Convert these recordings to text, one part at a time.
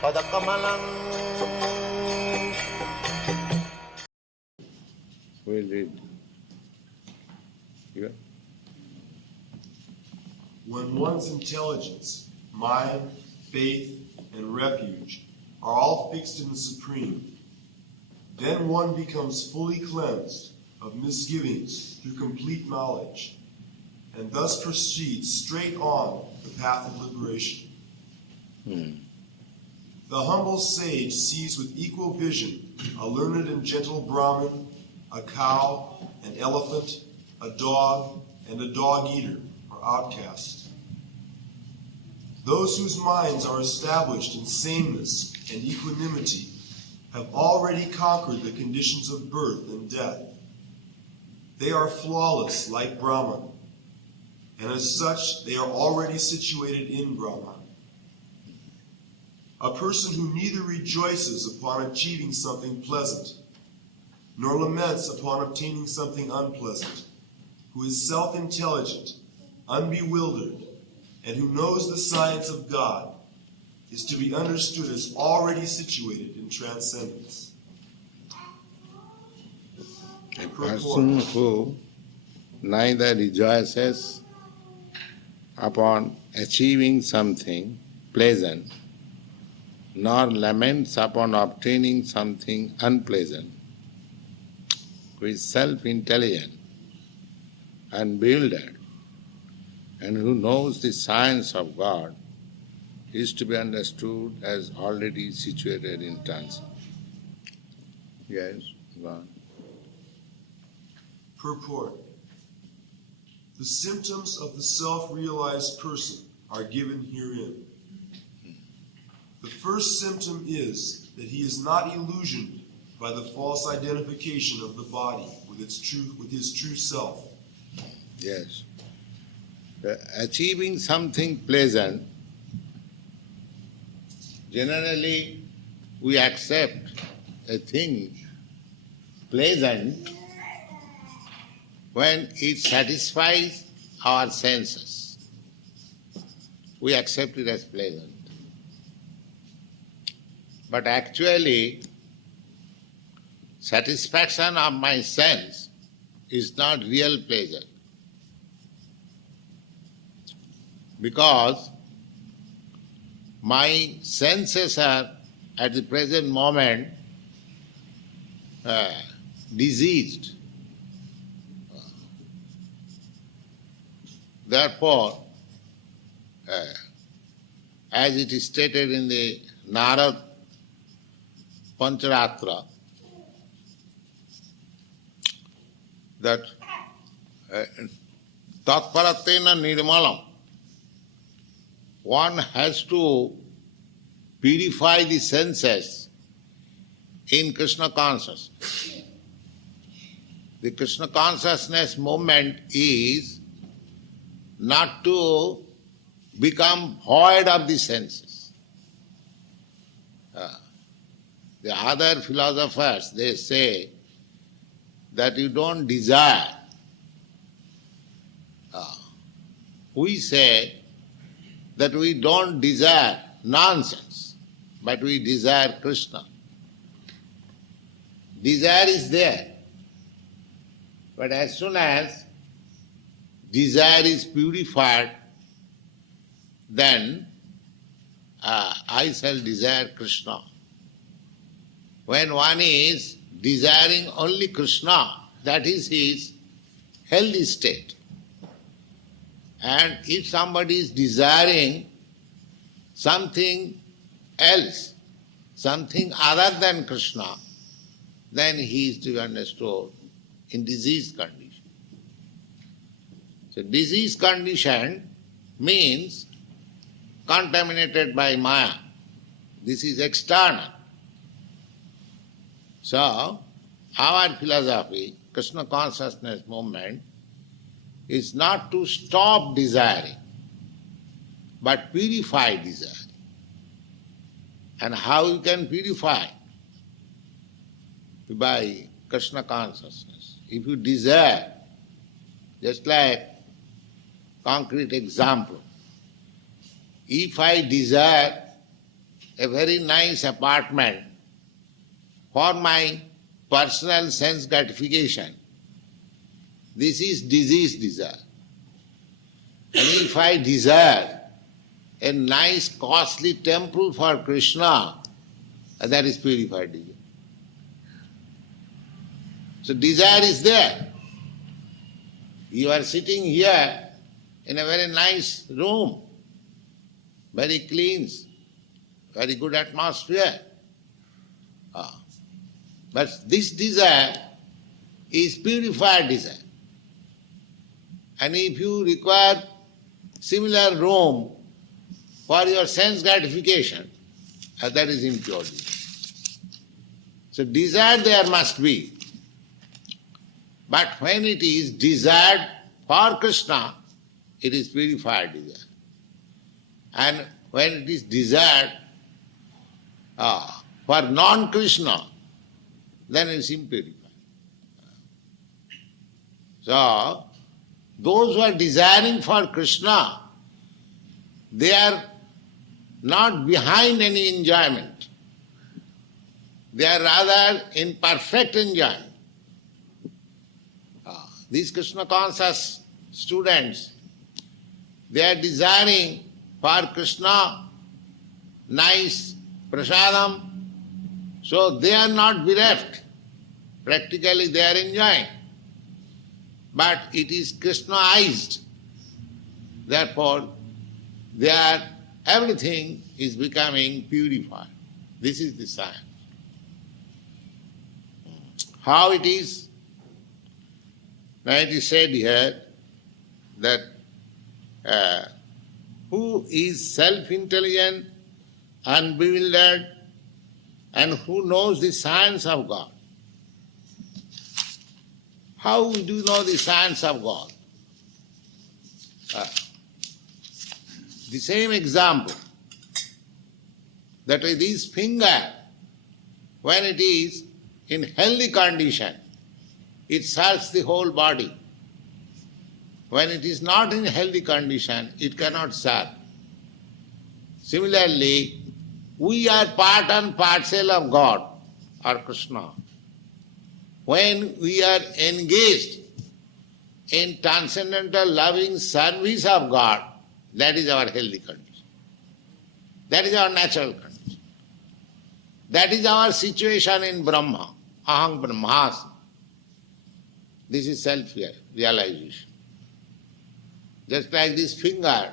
padakamalang. We'll read. Yeah. When one's intelligence, mind, faith, and refuge are all fixed in the Supreme, then one becomes fully cleansed of misgivings through complete knowledge, and thus proceeds straight on the path of liberation. The humble sage sees with equal vision a learned and gentle Brahmin, a cow, an elephant, a dog, and a dog-eater, or outcast. Those whose minds are established in sameness and equanimity have already conquered the conditions of birth and death. They are flawless like Brahman, and as such they are already situated in Brahman. A person who neither rejoices upon achieving something pleasant, nor laments upon obtaining something unpleasant, who is self-intelligent, unbewildered, and who knows the science of God, is to be understood as already situated in transcendence. A person who neither rejoices upon achieving something pleasant, nor laments upon obtaining something unpleasant, who is self-intelligent and bewildered, and who knows the science of God, is to be understood as already situated in transcendence. Yes, go on. Purport. The symptoms of the self-realized person are given herein. The first symptom is that he is not illusioned by the false identification of the body with his true self. Yes. Achieving something pleasant, generally we accept a thing pleasant when it satisfies our senses. We accept it as pleasant. But actually, satisfaction of my sense is not real pleasure. Because my senses are at the present moment diseased. Therefore, as it is stated in the Narad Pancharatra, that tatparatena nirmalam, one has to purify the senses in Krishna consciousness. The Krishna consciousness movement is not to become void of the senses. The other philosophers, they say that you don't desire. We say that we don't desire nonsense, but we desire Krishna. Desire is there, but as soon as desire is purified, then I shall desire Krishna. When one is desiring only Krishna, that is his healthy state. And if somebody is desiring something else, something other than Krishna, then he is to be understood in diseased condition. So diseased condition means contaminated by Maya. This is external. So, our philosophy, Krishna consciousness movement, is not to stop desiring, but purify desire. And how you can purify? By Krishna consciousness. If you desire, just like concrete example, if I desire a very nice apartment for my personal sense gratification, this is diseased desire. And if I desire a nice costly temple for Krishna, that is purified desire. So desire is there. You are sitting here in a very nice room, very clean, very good atmosphere. But this desire is purified desire. And if you require similar room for your sense gratification, that is impure desire. So desire there must be. But when it is desired for Krishna, it is purified desire. And when it is desired for non-Krishna, then it is impurified. So, those who are desiring for Krishna, they are not behind any enjoyment. They are rather in perfect enjoyment. These Krishna conscious students, they are desiring for Krishna nice prasadam, so they are not bereft. Practically they are enjoying. But it is Krishnaized. Therefore, everything is becoming purified. This is the science. How it is? Now it is said here that who is self-intelligent, unbewildered, and who knows the science of God. How do you know the science of God? The same example, that this finger, when it is in healthy condition, it serves the whole body. When it is not in healthy condition, it cannot serve. Similarly, we are part and parcel of God or Krishna. When we are engaged in transcendental loving service of God, that is our healthy condition. That is our natural condition. That is our situation in Brahma. Aham Brahmasmi. This is self-realization. Just like this finger,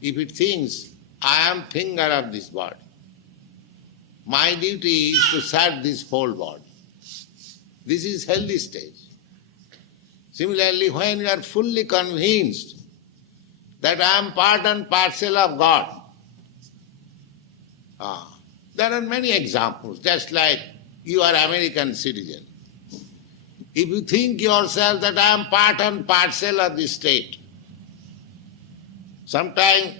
if it thinks, I am finger of this body, my duty is to serve this whole body. This is healthy stage. Similarly, when you are fully convinced that I am part and parcel of God, there are many examples, just like you are American citizen. If you think yourself that I am part and parcel of this state, sometimes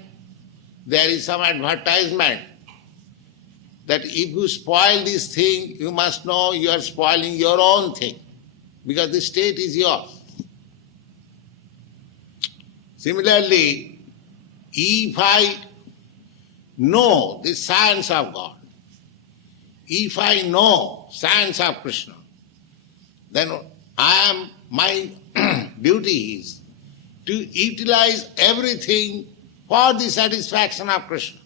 there is some advertisement that if you spoil this thing, you must know you are spoiling your own thing, because the state is yours. Similarly, if I know the science of God, if I know science of Krishna, then my duty is to utilize everything for the satisfaction of Krishna.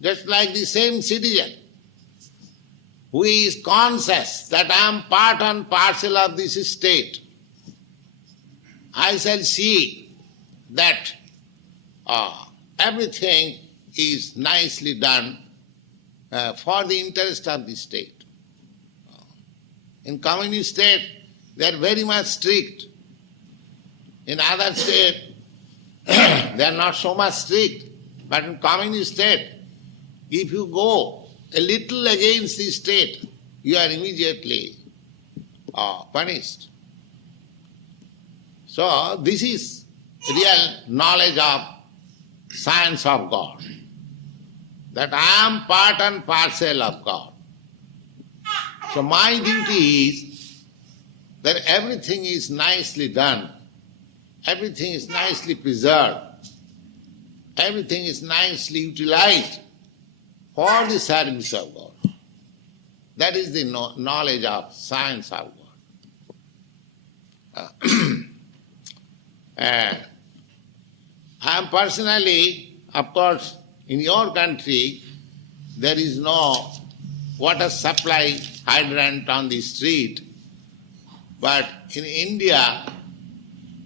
Just like the same citizen who is conscious that I am part and parcel of this state, I shall see that everything is nicely done for the interest of the state. In communist state, they are very much strict. In other state, they are not so much strict. But in communist state, if you go a little against the state, you are immediately punished. So this is real knowledge of science of God, that I am part and parcel of God. So my duty is that everything is nicely done, everything is nicely preserved, everything is nicely utilized for the service of God. That is the knowledge of science of God. I am personally, of course, in your country, there is no water supply hydrant on the street. But in India,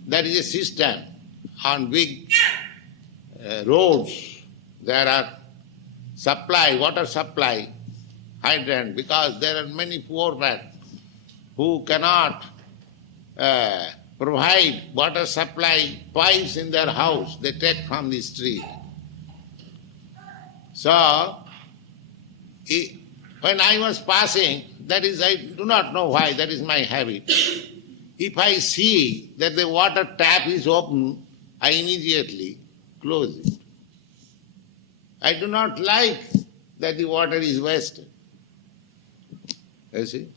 there is a system on big roads. There are water supply hydrant, because there are many poor men who cannot provide water supply pipes in their house. They take from the street. So, when I was passing, that is, I do not know why, that is my habit. If I see that the water tap is open, I immediately close it. I do not like that the water is wasted. You see?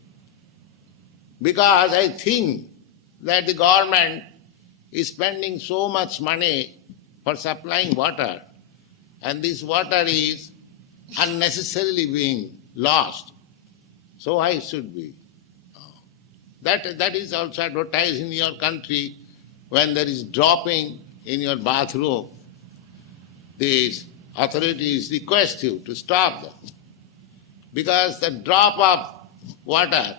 Because I think that the government is spending so much money for supplying water, and this water is unnecessarily being lost. So I should be. That is also advertised in your country when there is dropping in your bathroom. These authorities request you to stop them, because the drop of water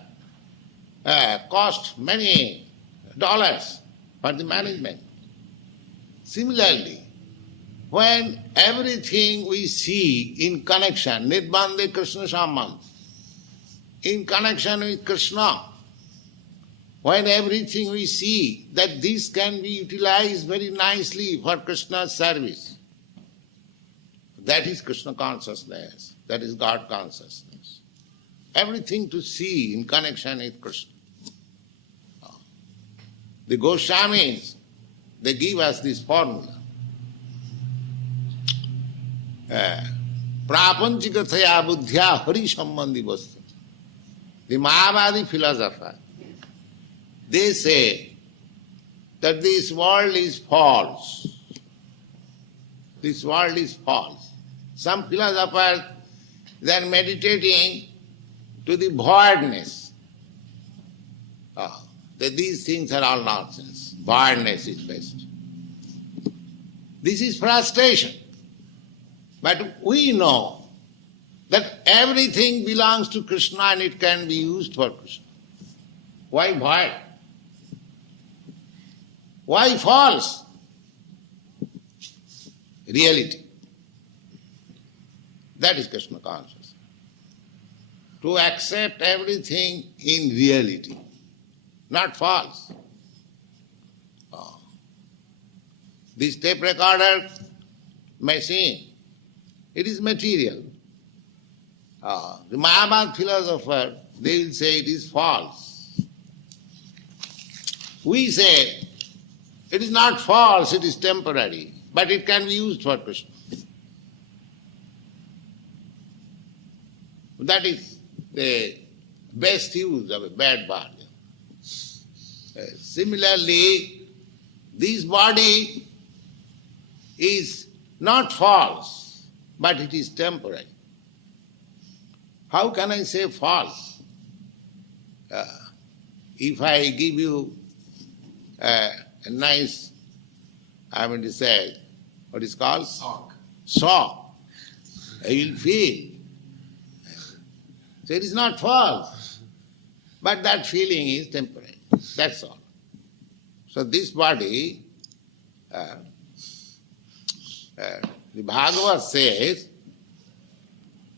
cost many dollars for the management. Similarly, when everything we see in connection, Nirbandhe Krishna Sambandh, in connection with Krishna, when everything we see that this can be utilized very nicely for Krishna's service, that is Krishna consciousness, that is God consciousness. Everything to see in connection with Krishna. The Goswamis, they give us this formula. Prapanchikathaya buddhya hari sambandhi vastu. The Mayavadi philosopher, they say that this world is false. This world is false. Some philosophers, they are meditating to the voidness. That these things are all nonsense. Voidness is best. This is frustration. But we know that everything belongs to Krishna and it can be used for Krishna. Why void? Why false? Reality. That is Krishna consciousness. To accept everything in reality, not false. This tape recorder machine, it is material. The Mayavad philosopher, they will say it is false. We say it is not false, it is temporary, but it can be used for Krishna. That is the best use of a bad bargain. Similarly, this body is not false, but it is temporary. How can I say false? If I give you a nice, I mean to say, what is called? Saw. You will feel. So it is not false, but that feeling is temporary. That's all. So this body, the Bhagavad says,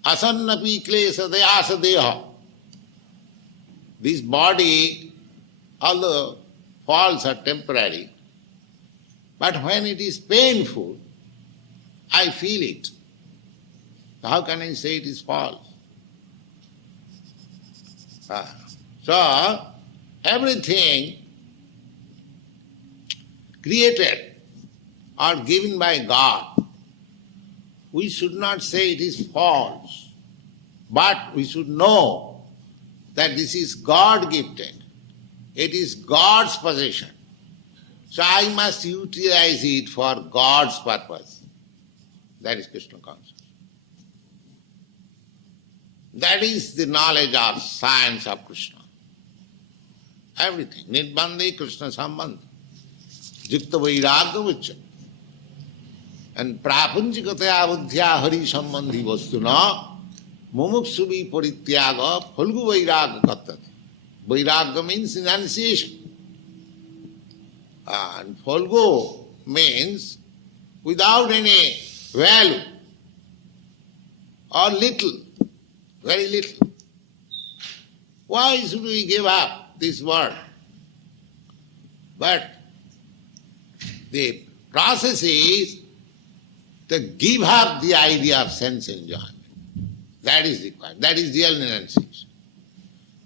asannapi klesa deyasa deha. This body, although false are temporary, but when it is painful, I feel it. How can I say it is false? So, everything created or given by God, we should not say it is false, but we should know that this is God-gifted. It is God's possession. So I must utilize it for God's purpose. That is Krishna consciousness. That is the knowledge of science of Krishna. Everything. Nirbandhi Krishna sambandhi. Jukta vairāgya vicca. And prapunjikataya buddhya hari sambandhi vastuna mumuksuvi parityaga phalgu vairāgya kathati. Vairāgya means renunciation. And phalgu means without any value or little, very little. Why should we give up this world? But the process is to give up the idea of sense enjoyment. That is required. That is real renunciation.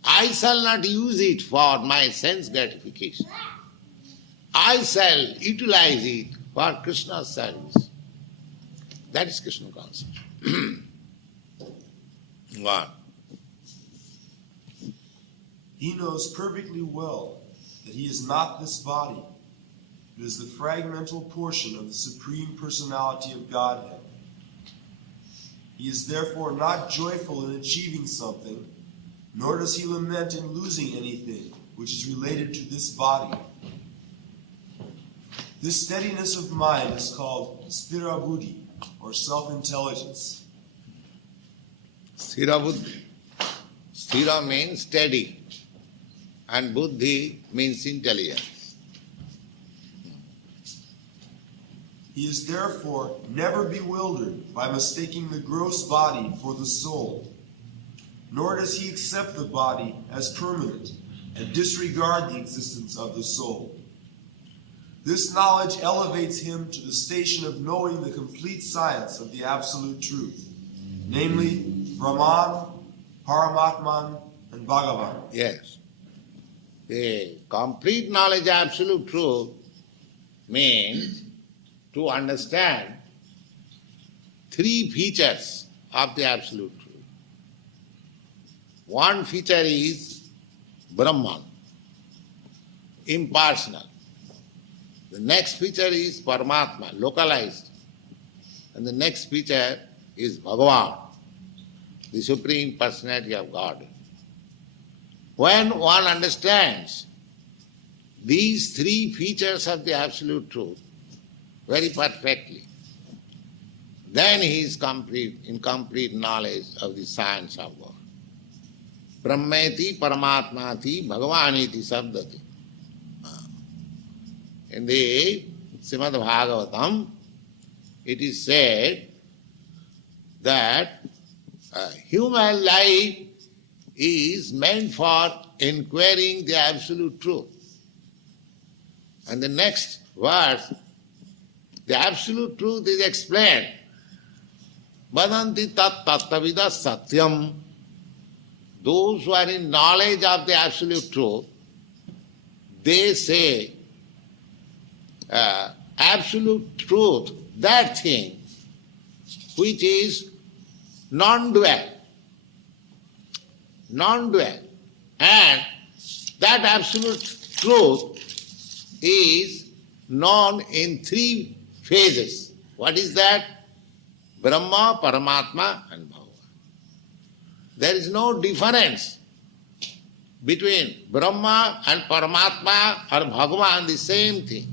I shall not use it for my sense gratification. I shall utilize it for Krishna's service. That is Krishna consciousness. One. He knows perfectly well that he is not this body, but is the fragmental portion of the Supreme Personality of Godhead. He is therefore not joyful in achieving something, nor does he lament in losing anything which is related to this body. This steadiness of mind is called sthira buddhi, or self-intelligence. Sthira buddhi. Sthira means steady, and buddhi means intelligence. He is therefore never bewildered by mistaking the gross body for the soul, nor does he accept the body as permanent and disregard the existence of the soul. This knowledge elevates him to the station of knowing the complete science of the absolute truth, namely Brahman, Paramatman, and Bhagavan. Yes. The complete knowledge of absolute truth means to understand three features of the absolute truth. One feature is Brahman, impersonal. The next feature is Paramatma, localized. And the next feature is Bhagavan, the Supreme Personality of God. When one understands these three features of the absolute truth very perfectly, then he is in complete knowledge of the science of God. Brahmeti Paramatmati Bhagavaniti Sabdati. In the Srimad Bhagavatam, it is said that human life is meant for inquiring the absolute truth. And the next verse, the absolute truth is explained. Vadanti tat tattavidas satyam. Those who are in knowledge of the absolute truth, they say, absolute truth, that thing which is non-dual. Non-dual. And that absolute truth is known in three phases. What is that? Brahma, Paramatma and Bhagavan. There is no difference between Brahma and Paramatma or Bhagavan, the same thing.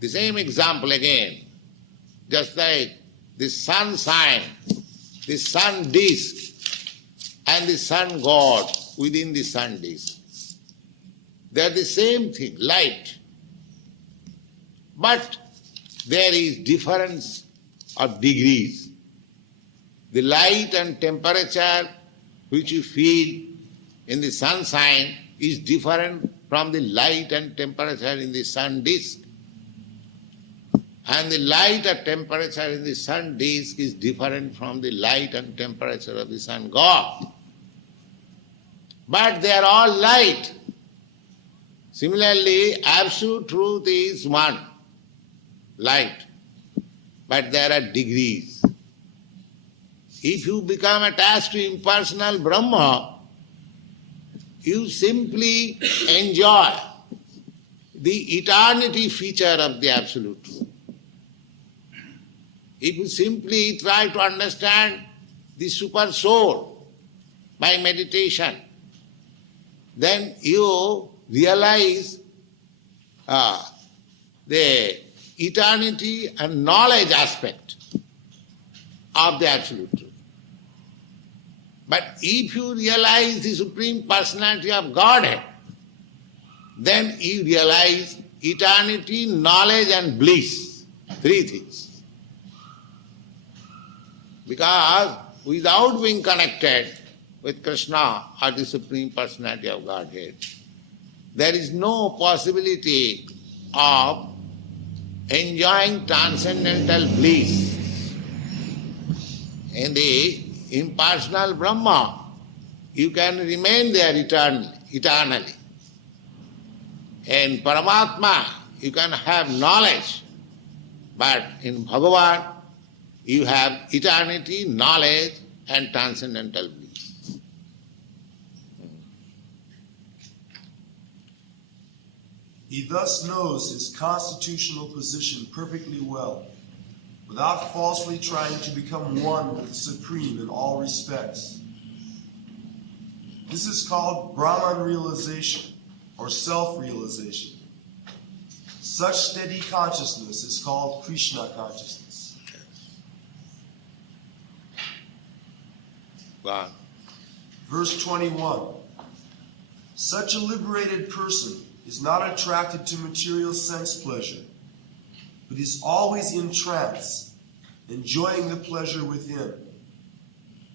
The same example again, just like the sun sign, the sun disk, and the sun god within the sun disk. They are the same thing, light. But there is difference of degrees. The light and temperature which you feel in the sun sign is different from the light and temperature in the sun disk. And the light and temperature in the sun disk is different from the light and temperature of the sun god. But they are all light. Similarly, absolute truth is one, light. But there are degrees. If you become attached to impersonal Brahma, you simply enjoy the eternity feature of the absolute truth. If you simply try to understand the super soul by meditation, then you realize the eternity and knowledge aspect of the Absolute Truth. But if you realize the Supreme Personality of Godhead, then you realize eternity, knowledge and bliss. Three things. Because without being connected with Krishna or the Supreme Personality of Godhead, there is no possibility of enjoying transcendental bliss. In the impersonal Brahma, you can remain there eternally. In Paramatma, you can have knowledge, but in Bhagavad, you have eternity, knowledge and transcendental bliss. He thus knows his constitutional position perfectly well, without falsely trying to become one with the Supreme in all respects. This is called Brahman realization, or self-realization. Such steady consciousness is called Krishna consciousness. Wow. Verse 21. Such a liberated person is not attracted to material sense pleasure, but is always in trance, enjoying the pleasure within.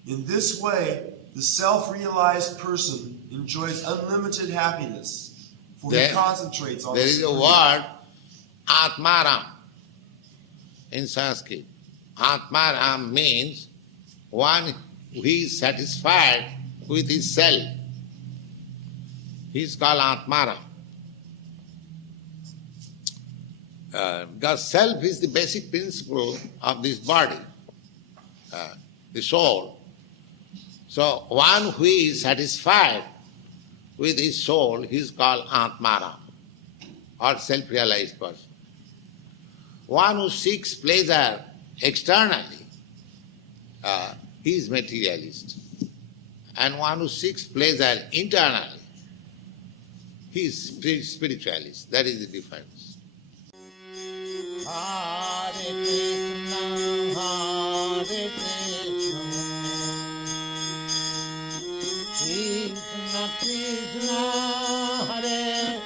In this way, the self-realized person enjoys unlimited happiness, for he concentrates on there is a word, Atmaram, in Sanskrit. Atmaram means one who is satisfied with his self. He is called Atmaram. Because self is the basic principle of this body, the soul. So one who is satisfied with his soul, he is called Atmara, or self-realized person. One who seeks pleasure externally, he is materialist. And one who seeks pleasure internally, he is spiritualist. That is the difference. Hare Krishna, Hare Krishna, Krishna Krishna, Hare